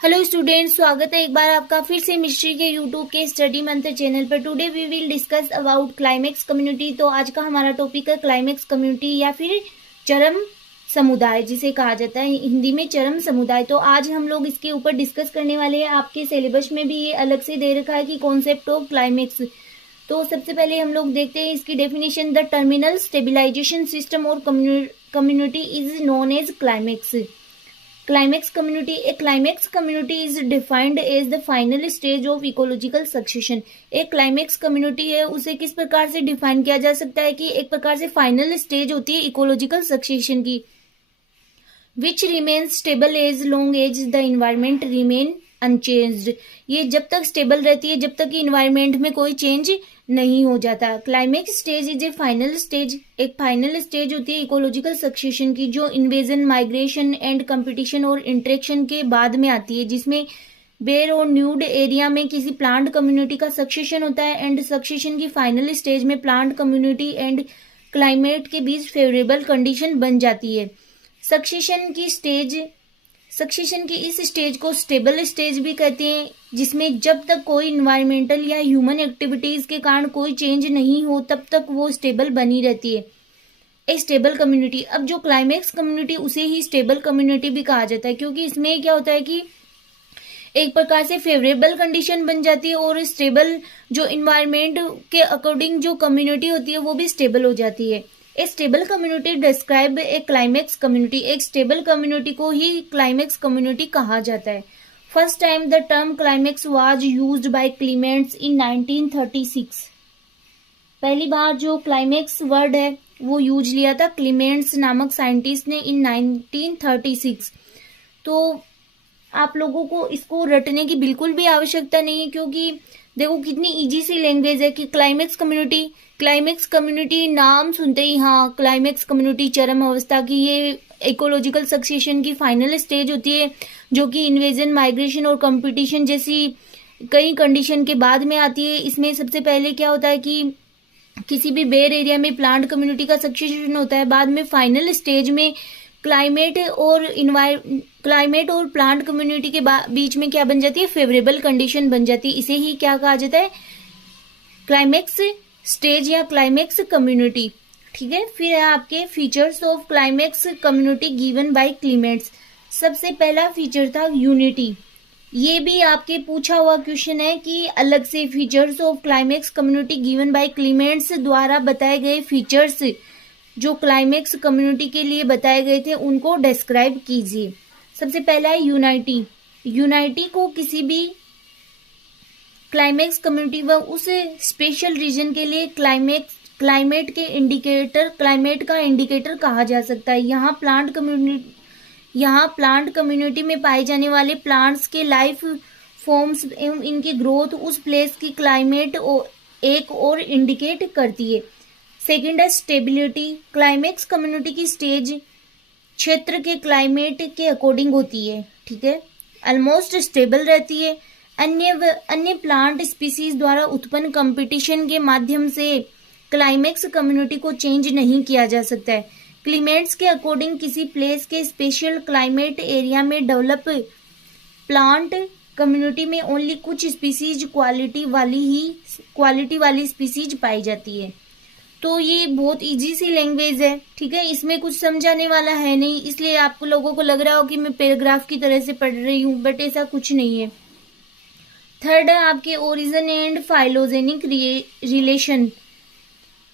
Hello students, स्वागत है एक बार आपका फिर से मिस्ट्री के यूट्यूब के स्टडी मंत्र चैनल पर। Today we will discuss about climax community. तो आज का हमारा टॉपिक है क्लाइमेक्स कम्युनिटी या फिर चरम समुदाय, जिसे कहा जाता है हिंदी में चरम समुदाय। तो आज हम लोग इसके ऊपर डिस्कस करने वाले हैं। आपके सिलेबस में भी ये अलग से दे रखा है कि कॉन्सेप्ट ऑफ क्लाइमेक्स। तो सबसे पहले हम लोग देखते हैं इसकी definition. The terminal stabilization system और community is known as climax. Climax community. A climax community is defined as the final stage of ecological succession. एक क्लाइमेक्स कम्युनिटी है, उसे किस प्रकार से डिफाइन किया जा सकता है कि एक प्रकार से फाइनल स्टेज होती है इकोलॉजिकल सक्सेशन की, which remains stable as long as the environment remain unchanged. ये जब तक स्टेबल रहती है जब तक कि इन्वायरमेंट में कोई चेंज नहीं हो जाता। Climax stage is A final stage. एक फाइनल स्टेज होती है इकोलॉजिकल सक्सेशन की, जो इन्वेजन, माइग्रेशन एंड कंपटीशन और इंटरेक्शन के बाद में आती है, जिसमें बेर और न्यूड एरिया में किसी प्लांट कम्युनिटी का सक्सेशन होता है। एंड सक्सेशन की फाइनल स्टेज में प्लांट कम्युनिटी एंड क्लाइमेट के बीच फेवरेबल कंडीशन बन जाती है। सक्सेशन की इस स्टेज को स्टेबल स्टेज भी कहते हैं, जिसमें जब तक कोई इन्वायरमेंटल या ह्यूमन एक्टिविटीज के कारण कोई चेंज नहीं हो तब तक वो स्टेबल बनी रहती है। A stable community. अब जो क्लाइमेक्स कम्युनिटी, उसे ही स्टेबल कम्युनिटी भी कहा जाता है, क्योंकि इसमें क्या होता है कि एक प्रकार से फेवरेबल कंडीशन बन जाती है और स्टेबल जो इन्वायरमेंट के अकॉर्डिंग जो कम्युनिटी होती है वो भी स्टेबल हो जाती है। A stable community describe a climax community. एक स्टेबल कम्युनिटी को ही क्लाइमेक्स कम्युनिटी कहा जाता है। First time the term climax was used by Clements in 1936। पहली बार जो क्लाइमेक्स वर्ड है वो यूज लिया था क्लीमेंट्स नामक साइंटिस्ट ने इन 1936। तो आप लोगों को इसको रटने की बिल्कुल भी आवश्यकता नहीं है, क्योंकि देखो कितनी इजी सी लैंग्वेज है कि क्लाइमेक्स कम्युनिटी नाम सुनते ही हाँ क्लाइमेक्स कम्युनिटी चरम अवस्था की, ये इकोलॉजिकल सक्सेशन की फाइनल स्टेज होती है, जो कि इन्वेजन, माइग्रेशन और कंपटीशन जैसी कई कंडीशन के बाद में आती है। इसमें सबसे पहले क्या होता है कि किसी भी बेर एरिया में प्लांट कम्युनिटी का सक्सेशन होता है, बाद में फाइनल स्टेज में क्लाइमेट और प्लांट कम्युनिटी के बीच में क्या बन जाती है, फेवरेबल कंडीशन बन जाती है। इसे ही क्या कहा जाता है, क्लाइमेक्स स्टेज या क्लाइमेक्स कम्युनिटी। ठीक है, फिर है आपके features of climax community given by Clements. सबसे पहला फीचर था यूनिटी। ये भी आपके पूछा हुआ क्वेश्चन है कि अलग से features of climax community given by Clements द्वारा बताए गए फीचर्स जो क्लाइमेक्स कम्युनिटी के लिए बताए गए थे उनको डिस्क्राइब कीजिए। सबसे पहला है यूनाइटी। यूनाइटी को किसी भी क्लाइमेक्स कम्युनिटी व उस स्पेशल रीजन के लिए क्लाइमेट का इंडिकेटर कहा जा सकता है। यहाँ प्लांट कम्युनिटी में पाए जाने वाले प्लांट्स के लाइफ फॉर्म्स एवं इनकी ग्रोथ उस प्लेस की क्लाइमेट एक और इंडिकेट करती है। सेकेंड है स्टेबिलिटी। क्लाइमेक्स कम्युनिटी की स्टेज क्षेत्र के क्लाइमेट के अकॉर्डिंग होती है। ठीक है, ऑलमोस्ट स्टेबल रहती है। अन्य प्लांट स्पीसीज द्वारा उत्पन्न कंपटीशन के माध्यम से क्लाइमेक्स कम्युनिटी को चेंज नहीं किया जा सकता है। क्लीमेंट्स के अकॉर्डिंग किसी प्लेस के स्पेशल क्लाइमेट एरिया में डेवलप प्लांट कम्युनिटी में ओनली कुछ स्पीसीज क्वालिटी वाली स्पीसीज पाई जाती है। तो ये बहुत इजी सी लैंग्वेज है। ठीक है, इसमें कुछ समझाने वाला है नहीं, इसलिए आपको लोगों को लग रहा हो कि मैं पैराग्राफ की तरह से पढ़ रही हूँ, बट ऐसा कुछ नहीं है। थर्ड है आपके origin and phylogenic relation.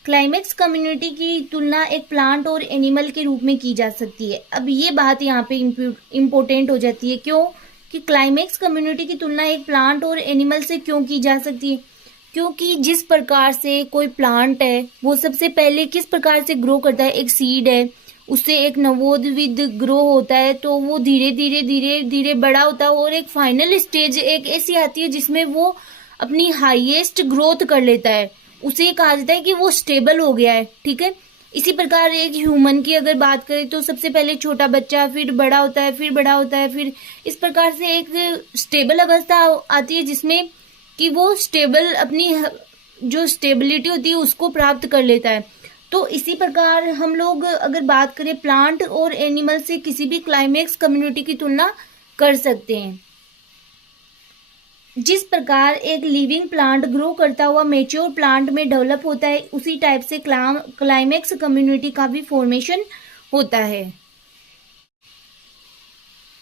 Climax community की तुलना एक प्लांट और एनिमल के रूप में की जा सकती है। अब ये बात यहाँ पे इम्पोर्टेंट हो जाती है। क्यों कि क्लाइमेक्स कम्युनिटी की तुलना एक प्लांट और एनिमल से क्यों की जा सकती है, क्योंकि जिस प्रकार से कोई प्लांट है वो सबसे पहले किस प्रकार से ग्रो करता है, एक सीड है, उससे एक नवोद्भिद ग्रो होता है, तो वो धीरे धीरे बड़ा होता है और एक फाइनल स्टेज एक ऐसी आती है जिसमें वो अपनी हाईएस्ट ग्रोथ कर लेता है। उसे कहा जाता है कि वो स्टेबल हो गया है। ठीक है, इसी प्रकार एक ह्यूमन की अगर बात करें तो सबसे पहले छोटा बच्चा, फिर बड़ा होता है, फिर इस प्रकार से एक स्टेबल अवस्था आती है जिसमें कि वो स्टेबल अपनी जो स्टेबिलिटी होती है उसको प्राप्त कर लेता है। तो इसी प्रकार हम लोग अगर बात करें प्लांट और एनिमल से किसी भी क्लाइमेक्स कम्युनिटी की तुलना कर सकते हैं। जिस प्रकार एक लिविंग प्लांट ग्रो करता हुआ मेच्योर प्लांट में डेवलप होता है, उसी टाइप से क्लाइमेक्स कम्युनिटी का भी फॉर्मेशन होता है।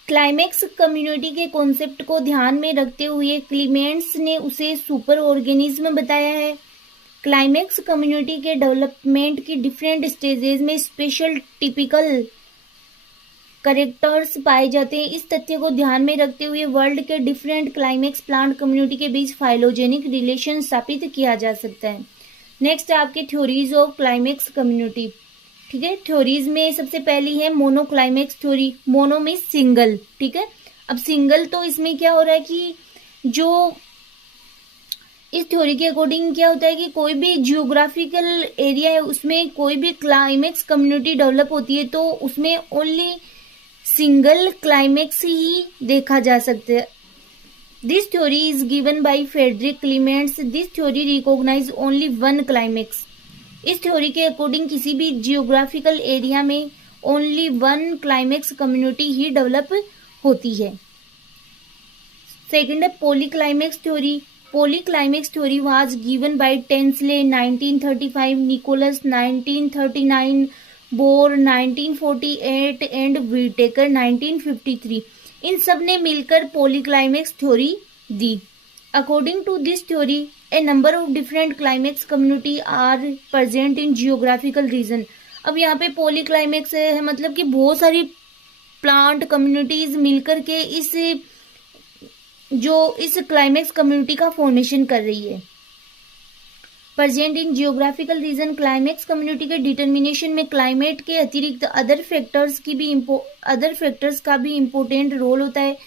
क्लाइमेक्स कम्युनिटी के कॉन्सेप्ट को ध्यान में रखते हुए क्लीमेंट्स ने उसे सुपर ऑर्गेनिज्म बताया है। क्लाइमेक्स कम्युनिटी के डेवलपमेंट की डिफरेंट स्टेजेस में स्पेशल टिपिकल करेक्टर्स पाए जाते हैं। इस तथ्य को ध्यान में रखते हुए वर्ल्ड के डिफरेंट क्लाइमेक्स प्लांट कम्युनिटी के बीच फाइलोजेनिक रिलेशन स्थापित किया जा सकता है। नेक्स्ट आपके थ्योरीज ऑफ क्लाइमेक्स कम्युनिटी। ठीक है, थ्योरीज में सबसे पहली है मोनो क्लाइमेक्स थ्योरी। मोनो में सिंगल। ठीक है, अब सिंगल तो इसमें क्या हो रहा है कि जो इस थ्योरी के अकॉर्डिंग क्या होता है कि कोई भी जियोग्राफिकल एरिया है उसमें कोई भी क्लाइमेक्स कम्युनिटी डेवलप होती है तो उसमें ओनली सिंगल क्लाइमेक्स ही देखा जा सकता है। This theory is given by Frederick Clements. This theory recognize only one climax. इस थ्योरी के अकॉर्डिंग किसी भी जियोग्राफिकल एरिया में ओनली वन क्लाइमेक्स कम्युनिटी ही डेवलप होती है। सेकंड है polyclimax theory. Polyclimax theory was given by Tansley 1935, Nicholas 1939, Bor 1948 and Whittaker 1953। इन सब ने मिलकर पॉलीक्लाइमेक्स थ्योरी दी। According to this theory a number of different climax community are present in geographical region. अब यहाँ पे पॉलीक्लाइमेक्स है मतलब कि बहुत सारी प्लांट कम्युनिटीज मिलकर के इस क्लाइमेक्स कम्युनिटी का फॉर्मेशन कर रही है। Present in geographical region. Climax community के डिटर्मिनेशन में क्लाइमेट के अतिरिक्त अदर फैक्टर्स का भी इम्पोर्टेंट रोल होता है।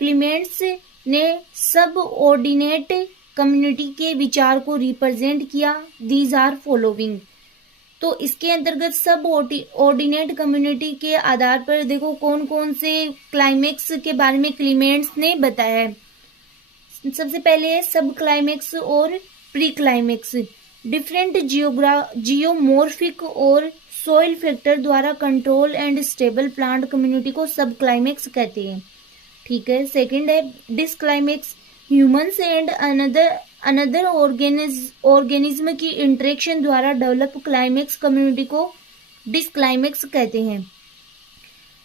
क्लीमेंट्स ने सब ऑर्डिनेट कम्युनिटी के विचार को रिप्रेजेंट किया। These are following. तो इसके अंतर्गत सब ऑर्डिनेट कम्युनिटी के आधार पर देखो कौन कौन से क्लाइमेक्स के बारे में क्लीमेंट्स ने बताया है। सबसे पहले है सब क्लाइमेक्स और प्री क्लाइमेक्स। डिफरेंट जियोमॉर्फिक और सोइल फैक्टर द्वारा control and stable plant community को सब क्लाइमेक्स कहते हैं। ठीक है, सेकंड है डिसक्लाइमेक्स। ह्यूमंस एंड अनदर ऑर्गेनिज्म की इंटरेक्शन द्वारा डेवलप क्लाइमेक्स कम्युनिटी को डिसक्लाइमेक्स कहते हैं।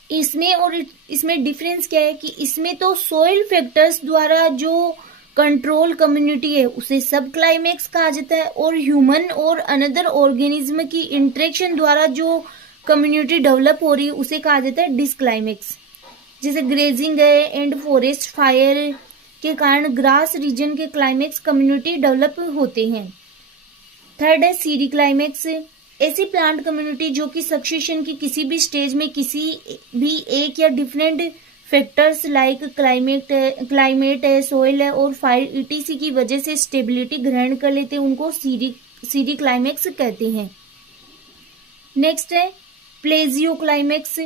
इसमें डिफरेंस क्या है कि इसमें तो सोइल फैक्टर्स द्वारा जो कंट्रोल कम्युनिटी है उसे सब क्लाइमेक्स कहा जाता है और ह्यूमन और अनदर ऑर्गेनिज्म की इंटरेक्शन द्वारा जो कम्युनिटी डेवलप हो रही है उसे कहा जाता है डिसक्लाइमेक्स। जैसे ग्रेजिंग है एंड फॉरेस्ट फायर के कारण ग्रास रीजन के क्लाइमेक्स कम्युनिटी डेवलप होते हैं। थर्ड है सीरी क्लाइमेक्स। ऐसी प्लांट कम्युनिटी जो कि सक्सेशन की किसी भी स्टेज में किसी भी एक या डिफरेंट फैक्टर्स लाइक क्लाइमेट है, सोइल है और फायर ईटीसी की वजह से स्टेबिलिटी ग्रहण कर लेते हैं, उनको सीरी क्लाइमेक्स कहते हैं। नेक्स्ट है प्लेजियो क्लाइमेक्स।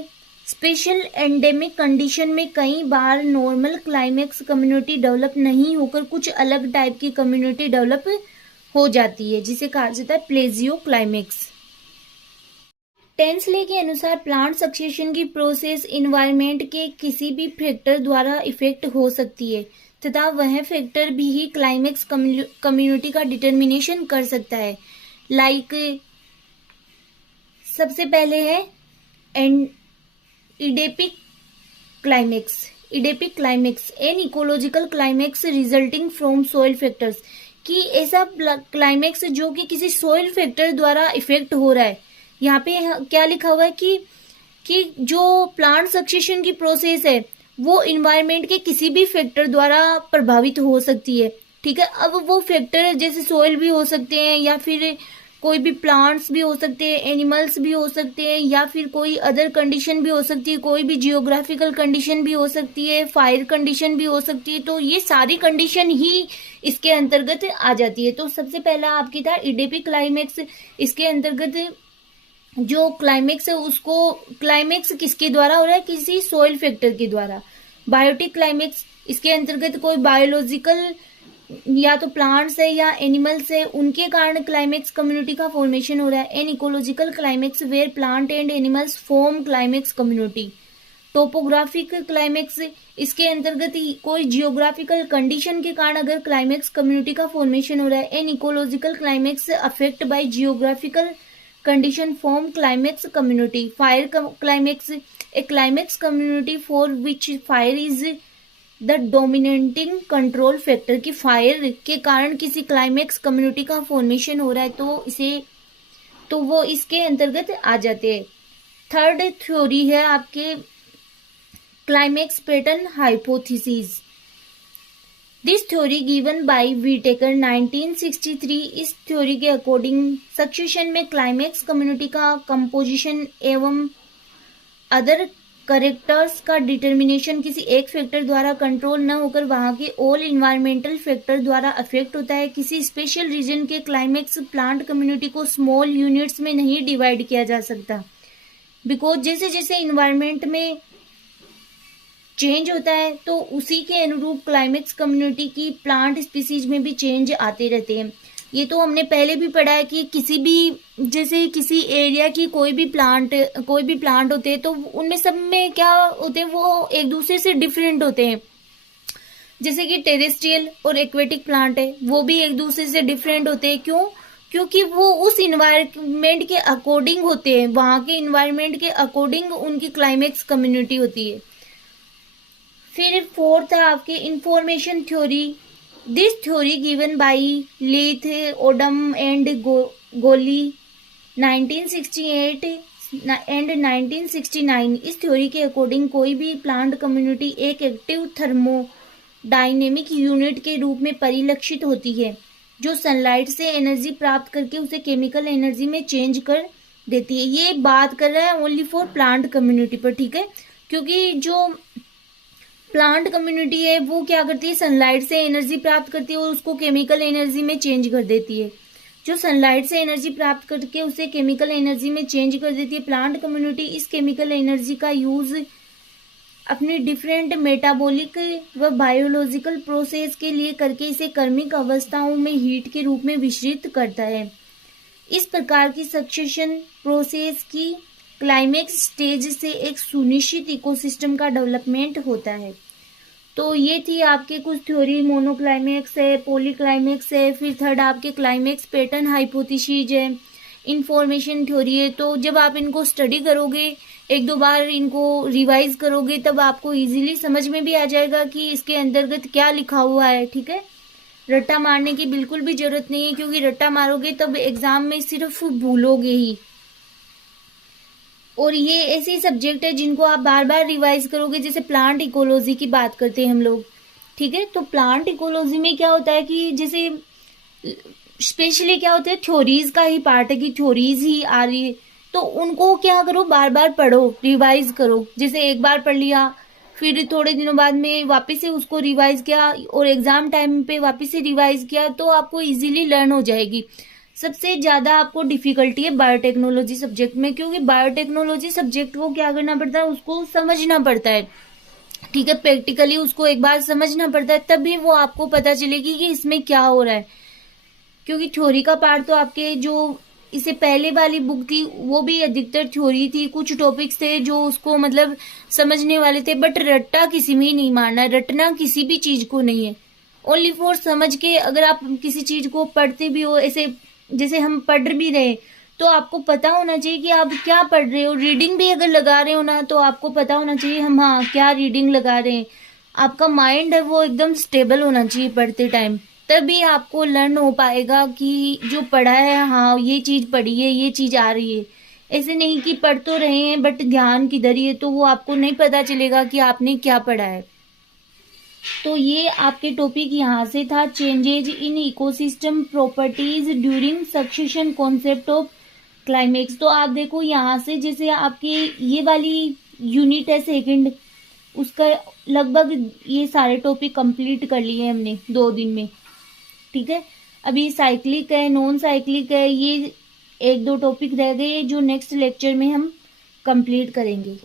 स्पेशल एंडेमिक कंडीशन में कई बार नॉर्मल क्लाइमेक्स कम्युनिटी डेवलप नहीं होकर कुछ अलग टाइप की कम्युनिटी डेवलप हो जाती है जिसे कहा जाता है प्लेजियो क्लाइमेक्स। टेंसले के अनुसार प्लांट सक्सेशन की प्रोसेस इन्वायरमेंट के किसी भी फैक्टर द्वारा इफेक्ट हो सकती है तथा वह फैक्टर भी ही क्लाइमेक्स कम्युनिटी का डिटर्मिनेशन कर सकता है। लाइक सबसे पहले है edaphic climax an ecological climax resulting from soil factors. कि ऐसा क्लाइमेक्स जो कि किसी सोइल फैक्टर द्वारा इफेक्ट हो रहा है। यहाँ पे क्या लिखा हुआ है कि जो प्लांट सक्सेशन की प्रोसेस है वो इन्वायरमेंट के किसी भी फैक्टर द्वारा प्रभावित हो सकती है। ठीक है, अब वो फैक्टर जैसे सोइल भी हो सकते हैं या फिर कोई भी प्लांट्स भी हो सकते हैं, एनिमल्स भी हो सकते हैं या फिर कोई अदर कंडीशन भी हो सकती है, कोई भी जियोग्राफिकल कंडीशन भी हो सकती है, फायर कंडीशन भी हो सकती है। तो ये सारी कंडीशन ही इसके अंतर्गत आ जाती है। तो सबसे पहला आपकी था इडेपिक क्लाइमेक्स। इसके अंतर्गत जो क्लाइमेक्स है उसको क्लाइमेक्स किसके द्वारा हो रहा है, किसी सोइल फैक्टर के द्वारा। बायोटिक क्लाइमेक्स, इसके अंतर्गत कोई बायोलॉजिकल या तो प्लांट्स है या एनिमल्स है उनके कारण क्लाइमेक्स कम्युनिटी का फॉर्मेशन हो रहा है। An ecological climax where plant and animals form climax community. Topographic climax, इसके अंतर्गत कोई जियोग्राफिकल कंडीशन के कारण अगर क्लाइमेक्स कम्युनिटी का फॉर्मेशन हो रहा है। An ecological climax affect by geographical condition form climax community. Fire climax, a climax community for which fire is the dominating control factor, कि फायर के कारण किसी क्लाइमेक्स कम्युनिटी का फॉर्मेशन हो रहा है तो वो इसके अंतर्गत आ जाते हैं। थर्ड थ्योरी है आपके climax pattern hypothesis. This theory given bye Whittaker 1963। इस थ्योरी के अकॉर्डिंग सक्सेशन में क्लाइमेक्स कम्युनिटी का कंपोजिशन एवं अदर करेक्टर्स का डिटर्मिनेशन किसी एक फैक्टर द्वारा कंट्रोल न होकर वहां के ऑल इन्वायरमेंटल फैक्टर द्वारा अफेक्ट होता है। किसी स्पेशल रीजन के क्लाइमेक्स प्लांट कम्युनिटी को स्मॉल यूनिट्स में नहीं डिवाइड किया जा सकता, बिकॉज जैसे जैसे इन्वायरमेंट में चेंज होता है तो उसी के अनुरूप क्लाइमेक्स कम्युनिटी की प्लांट स्पीसीज में भी चेंज आते रहते हैं। ये तो हमने पहले भी पढ़ा है कि किसी भी एरिया की कोई भी प्लांट होते हैं तो उनमें सब में क्या होते हैं, वो एक दूसरे से डिफरेंट होते हैं। जैसे कि टेरेस्ट्रियल और एक्वेटिक प्लांट है, वो भी एक दूसरे से डिफरेंट होते हैं। क्यों? क्योंकि वो उस इन्वायरमेंट के अकॉर्डिंग होते हैं, वहां के इन्वायरमेंट के अकॉर्डिंग उनकी क्लाइमेक्स कम्युनिटी होती है। फिर फोर्थ है आपके information theory. This theory given by Leith, Odum and Golley 1968 and 1969। इस थ्योरी के अकॉर्डिंग कोई भी प्लांट कम्युनिटी एक एक्टिव थर्मोडायनेमिक यूनिट के रूप में परिलक्षित होती है, जो सनलाइट से एनर्जी प्राप्त करके उसे केमिकल एनर्जी में चेंज कर देती है। ये बात कर रहा है ओनली फॉर प्लांट कम्युनिटी पर, ठीक है, क्योंकि जो प्लांट कम्युनिटी है वो क्या करती है, सनलाइट से एनर्जी प्राप्त करती है और उसको केमिकल एनर्जी में चेंज कर देती है। जो सनलाइट से एनर्जी प्राप्त करके उसे केमिकल एनर्जी में चेंज कर देती है, प्लांट कम्युनिटी इस केमिकल एनर्जी का यूज अपनी डिफरेंट मेटाबॉलिक व बायोलॉजिकल प्रोसेस के लिए करके इसे कर्मिक अवस्थाओं में हीट के रूप में विसरित करता है। इस प्रकार की सक्सेशन प्रोसेस की क्लाइमेक्स स्टेज से एक सुनिश्चित इकोसिस्टम का डेवलपमेंट होता है। तो ये थी आपके कुछ थ्योरी, मोनोक्लाइमेक्स है, पॉलीक्लाइमेक्स है, फिर थर्ड आपके क्लाइमेक्स पैटर्न हाइपोथेसिस है, इंफॉर्मेशन थ्योरी है। तो जब आप इनको स्टडी करोगे, एक दो बार इनको रिवाइज करोगे, तब आपको इजीली समझ में भी आ जाएगा कि इसके अंतर्गत क्या लिखा हुआ है, ठीक है। रट्टा मारने की बिल्कुल भी जरूरत नहीं है, क्योंकि रट्टा मारोगे तब एग्जाम में सिर्फ भूलोगे ही। और ये ऐसे सब्जेक्ट है जिनको आप बार बार रिवाइज करोगे। जैसे प्लांट इकोलॉजी की बात करते हैं हम लोग, ठीक है। तो प्लांट इकोलॉजी में क्या होता है कि जैसे स्पेशली क्या होता है, थ्योरीज का ही पार्ट है कि थ्योरीज ही आ रही है, तो उनको क्या करो, बार बार पढ़ो, रिवाइज करो। जैसे एक बार पढ़ लिया, फिर थोड़े दिनों बाद में वापस से उसको रिवाइज किया और एग्जाम टाइम पे वापस से रिवाइज किया, तो आपको इजीली लर्न हो जाएगी। सबसे ज्यादा आपको डिफिकल्टी है बायोटेक्नोलॉजी सब्जेक्ट में, क्योंकि बायोटेक्नोलॉजी सब्जेक्ट को क्या करना पड़ता है, उसको समझना पड़ता है, ठीक है। प्रैक्टिकली उसको एक बार समझना पड़ता है, तभी वो आपको पता चलेगी कि इसमें क्या हो रहा है। क्योंकि थ्योरी का पार्ट तो आपके जो इससे पहले वाली बुक थी वो भी अधिकतर थ्योरी थी, कुछ टॉपिक्स थे जो उसको मतलब समझने वाले थे, बट रट्टा किसी में ही नहीं मारना है। रटना किसी भी चीज को नहीं है, ओनली फॉर समझ के। अगर आप किसी चीज को पढ़ते भी हो, ऐसे जैसे हम पढ़ भी रहे, तो आपको पता होना चाहिए कि आप क्या पढ़ रहे हो। रीडिंग भी अगर लगा रहे हो ना, तो आपको पता होना चाहिए हम हाँ क्या रीडिंग लगा रहे हैं। आपका माइंड है वो एकदम स्टेबल होना चाहिए पढ़ते टाइम, तभी आपको लर्न हो पाएगा कि जो पढ़ा है हाँ ये चीज पढ़ी है, ये चीज आ रही है। ऐसे नहीं कि पढ़ तो रहे हैं बट ध्यान किधर ही है, तो वो आपको नहीं पता चलेगा कि आपने क्या पढ़ा है। तो ये आपके टॉपिक यहाँ से था, changes in ecosystem properties during succession concept of climax. तो आप देखो यहाँ से, जैसे आपकी ये वाली यूनिट है सेकंड, उसका लगभग ये सारे टॉपिक कंप्लीट कर लिए हमने 2 दिन में, ठीक है। अभी साइक्लिक है, नॉन साइक्लिक है, ये 1-2 टॉपिक रह गए जो नेक्स्ट लेक्चर में हम कंप्लीट करेंगे।